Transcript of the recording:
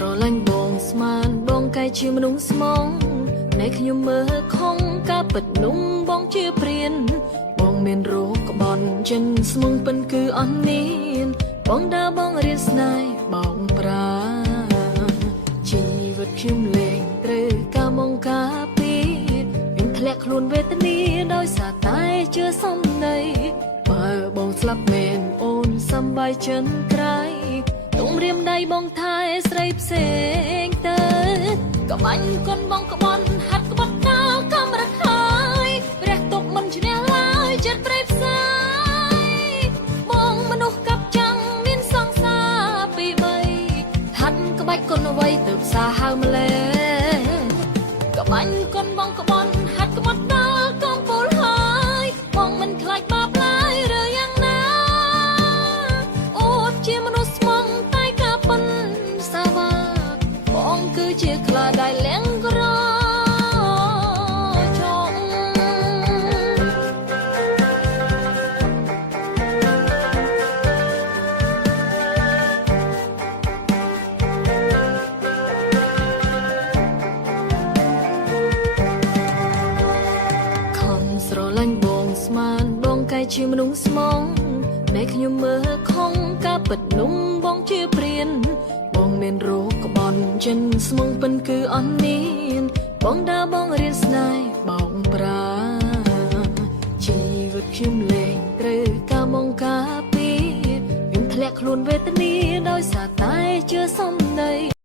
ស្រឡាញ់បងស្មានបងកាយជាមនុស្សស្មងនៃខ្ញុំមើលខំការពិតนุ่มបងជាព្រានបងមានរោគក្បន់ចិនស្មងពិនគឺអស់មានបងដើរបងរៀនស្នេហ៍បងប្រាជីវិតខ្ញុំលែងត្រូវការមកការពីខ្ញុំធ្លាក់ខ្លួនវេទនាដោយសារតែជឿសំដីបើបងស្លាប់មែនអូនសំបាយចិនក្រៃទុំរៀមដៃបងថែស្រីផ្សេងទៅក្បាញ់កូនបងក្បន់ហាត់ក្បត់កោកំរខើយព្រះទុកមិនឈ្នះឡើយចិត្តប្រេតផ្សាយបងមនុស្សកັບចាំងមានសង្សារពីរបីហាត់ក្បាច់កូនអ្វីទៅផ្សារហៅម្លេះក្បាញ់កូនបងក្បន់ហាត់ក្បត់ដល់កំពូលហើយបងមិនខ្លាចបាបឡើយឬយ៉ាងណាអូនជាមនុស្សស្មងតែការប៉ុនសាវាបងគឺជាខ្លាដែលលៀងក្រចង់ខំស្រឡាញ់បងស្មានបងកាយជាមនុស្សស្មងដែលខ្ញុំមើលខំការពិតนุ่มបងជាព្រានបងមានរោគក្បន់ចិនស្មងពិនគឺអស់មានបងដើរបងរៀនស្នេហ៍បងប្រាជីវិតខ្ញុំលែងត្រូវការមកការពីខ្ញុំធ្លាក់ខ្លួនវេទនាដោយសារតែជឿសំដី